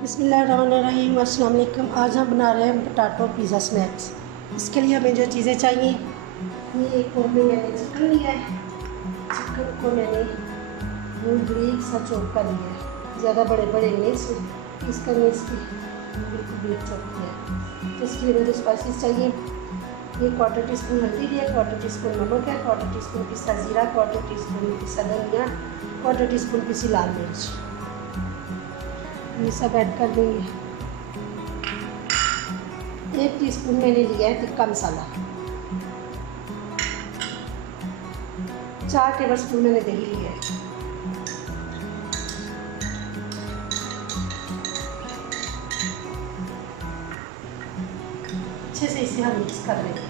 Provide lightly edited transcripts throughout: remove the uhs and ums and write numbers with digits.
बिस्मिल्लाहिर्रहमानिर्रहीम। अस्सलाम वालेकुम। आज हम बना रहे हैं पोटैटो पिज़्ज़ा स्नैक्स। इसके लिए हमें जो चीज़ें चाहिए, ये एक बोल में मैंने चिकन लिया है। चिकन को मैंने बारीक सा चॉप कर लिया है, ज़्यादा बड़े बड़े नहीं पीस करने इसकी, बिल्कुल बारीक चॉप किया है। तो इसके लिए मुझे स्पाइसेस चाहिए। ये 1/4 टीस्पून हल्दी लिया, 1/4 टीस्पून नमक है, 1/4 टीस्पून पिसा ज़ीरा, 1/4 टीस्पून पिसा धनिया, 1/4 टीस्पून पिसी लाल मिर्च, ये सब ऐड कर देंगे। 1 टीस्पून मैंने लिया है टिक्का मसाला, 4 टेबलस्पून मैंने दही लिया है। अच्छे से इसे हम मिक्स कर लेंगे।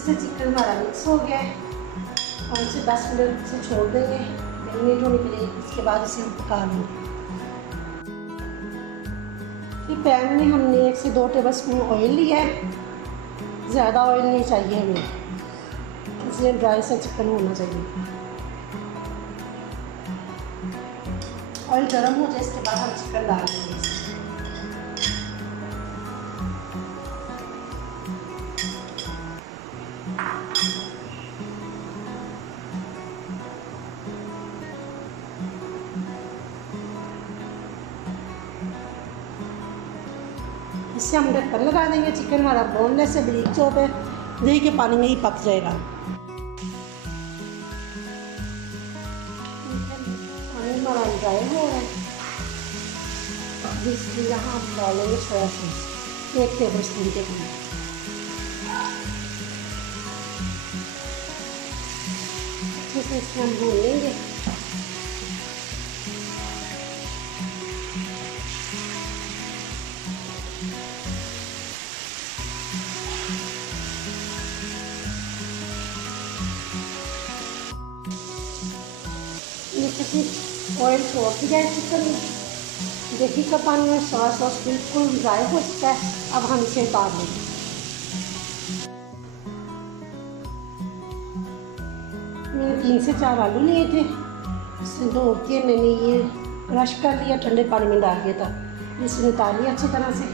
से चिकन हमारा मिक्स हो गया है। 5 से 10 मिनट से छोड़ देंगे मैरिनेट होने के लिए। इसके बाद इसे हम पका लेंगे। फिर पैन में हमने 1 से 2 टेबलस्पून ऑयल लिया है। ज़्यादा ऑयल नहीं चाहिए हमें, इसलिए ड्राई सा चिकन होना चाहिए। ऑयल गर्म हो जाए इसके बाद हम चिकन डाल देंगे। इससे हम ढक्कन लगा देंगे। चिकन हमारा बोनलेस से बारीक चॉप है, दही के पानी में ही पक जाएगा। पानी हमारा ड्राई हो रहा है। इसलिए यहाँ हम डालेंगे सोया सॉस 1 टेबलस्पून के करीब। अच्छे से इसको हम भून लेंगे। ऑयल छोड़ दिया है चिकन में, देखिए का पानी में सोया सॉस बिल्कुल ड्राई हो चुका है। अब हम इसे उतार लेंगे। मैंने 3 से 4 आलू लिए थे, इसे धो के मैंने ये क्रश कर लिया, ठंडे पानी में डाल दिया था। इसमें उतार लिया अच्छी तरह से।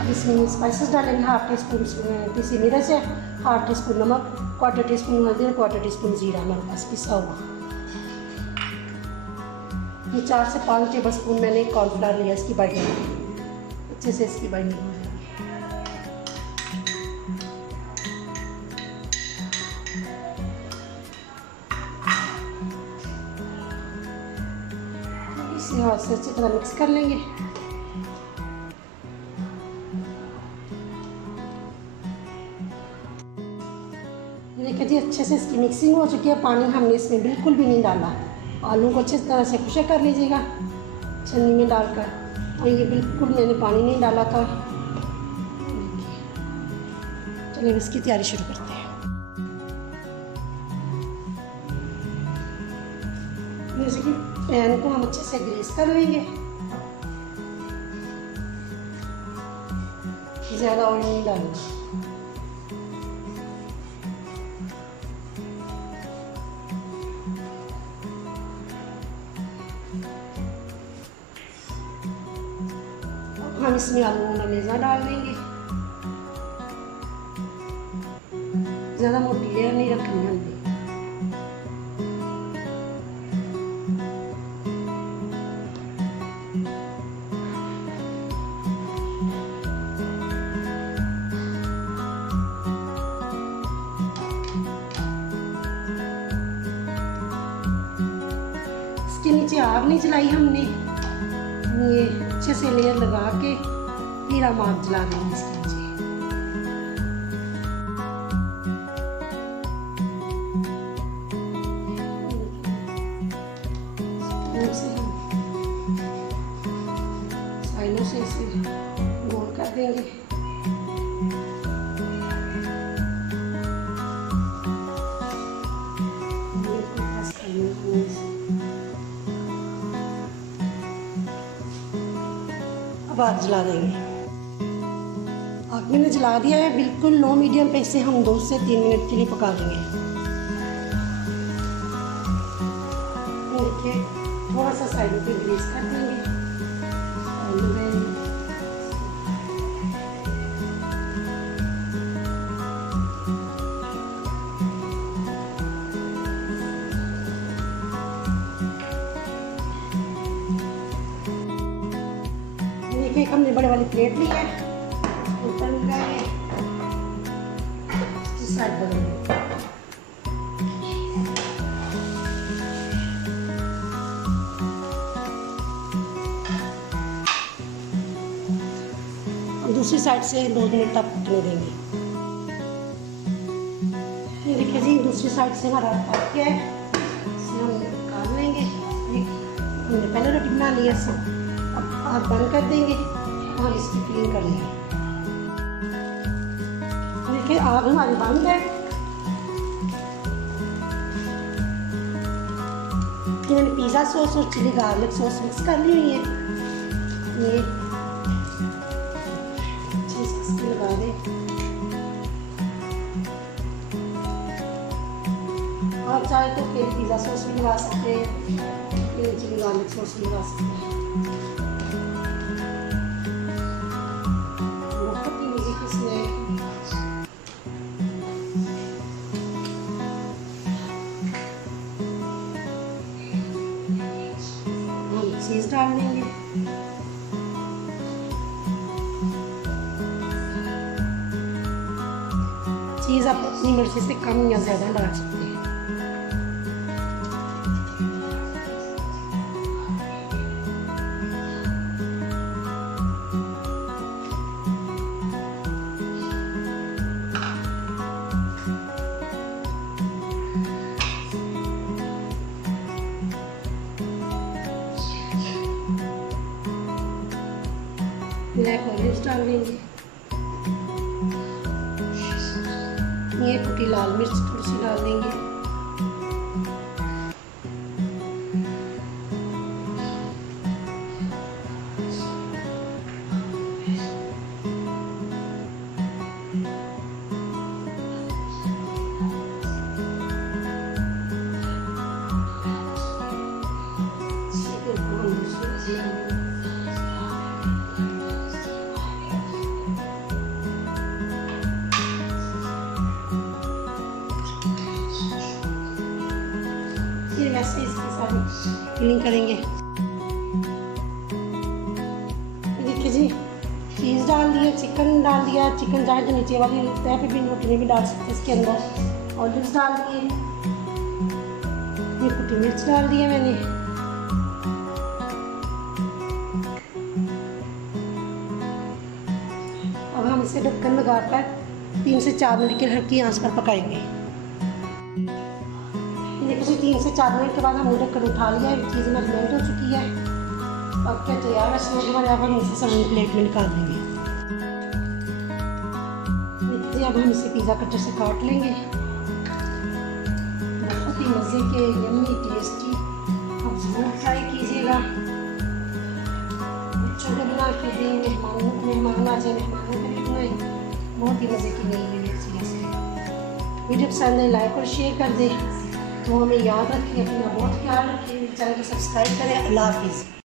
अब इसमें स्पाइसेस डालेंगे। 1/2 टीस्पून पिसी मिर्च है, 1/2 टीस्पून नमक, 1/4 टीस्पून हल्दी और 1/4 टीस्पून ज़ीरा मेरे पास पिसा हुआ। ये 4 से 5 टेबलस्पून मैंने कॉर्नफ्लावर लिया इसकी बाइंडिंग, अच्छे से इसकी बाइंडिंग हो जाएगी। इसे हाथ से अच्छी तरह मिक्स कर लेंगे। देखिए जी, अच्छे से इसकी मिक्सिंग हो चुकी है। पानी हमने इसमें बिल्कुल भी नहीं डाला। आलू को अच्छी तरह से खुशक कर लीजिएगा छन्नी में डालकर। और ये बिल्कुल मैंने पानी नहीं डाला था। चलिए इसकी तैयारी शुरू करते हैं। जैसे कि पैन को हम अच्छे से ग्रीस कर लेंगे। ज़्यादा ऑयल नहीं डालना। हम इसमें आलू नमेज़ा डाल देंगे। ज़्यादा मोटी लेयर नहीं रखनी हमने। इसके नीचे आग नहीं जलाई हमने। ये अच्छे से लेयर लगा के फिर हम आग जला देंगे इसके नीचे। साइडों से इसे गोल कर देंगे। अब आग जला देंगे। आग मैंने जला दिया है, बिल्कुल लो मीडियम पे इसे हम 2 से 3 मिनट के लिए पका देंगे। देखिए थोड़ा सा साइड पे ग्रीस कर देंगे। देखिए हमने बड़े वाली प्लेट ली है, ऊपर लगाएंगे, साइड बदलेंगे। और दूसरी साइड से 2 मिनट तक पकने देंगे। ये देखिए जी दूसरी साइड से हमारा पक गया है, इसे हम निकाल लेंगे। हमने पहले रोटी बना ली है, अब आग बंद कर देंगे और इसकी क्लीन कर लेंगे। देखिए आग हमारी बंद है। मैंने पिज़्ज़ा सॉस और चिली गार्लिक सॉस मिक्स कर ली हुई है। ये चीज़ इसकी लगा दें। आप चाहे तो फिर पिज़्ज़ा सॉस भी लगा सकते हैं, फिर चिली गार्लिक सॉस भी लगा सकते हैं। चीज़ डाल देंगे। चीज़ आप अपनी मर्जी से कम या ज़्यादा डाल सकते हैं। ब्लैक ऑलिव्स डाल देंगे। ये कुटी लाल मिर्च थोड़ी सी डाल देंगे। ऐसे इसके साथ फिलिंग करेंगे। देखिए जी चीज़ डाल दिया, चिकन डाल दिया। चिकन चाहे तो नीचे वाली तह पे भी रोटी में भी डाल सकते हैं। इसके अंदर ऑलिव्स डाल दिए, ये कुटी मिर्च डाल दिया मैंने। अब हम इसे ढक्कन लगाकर 3 से 4 मिनट की हल्की आंच पर पकाएंगे। देखिए 3 से 4 मिनट के बाद हमने ढक्कन उठा लिया है। चीज़ मैरिनेट हो चुकी है। अब क्या तैयार है, समझ हमारे अब हम इसे सर्विंग प्लेट में निकाल देंगे। देखिए अब हम इसे पिज़्ज़ा कटर से काट लेंगे। बहुत ही मज़े के यम्मी टेस्टी, आप ज़रूर ट्राई कीजिएगा। बच्चों को बना के दें, मेहमान आ जाए, मेहमानों के लिए बनाएं। बहुत ही मज़े की नई वीडियो पसंद है लाइक और शेयर कर दें। तो हमें याद रखें, अपना बहुत ख्याल रखें, चैनल को सब्सक्राइब करें। अल्लाह हाफिज़।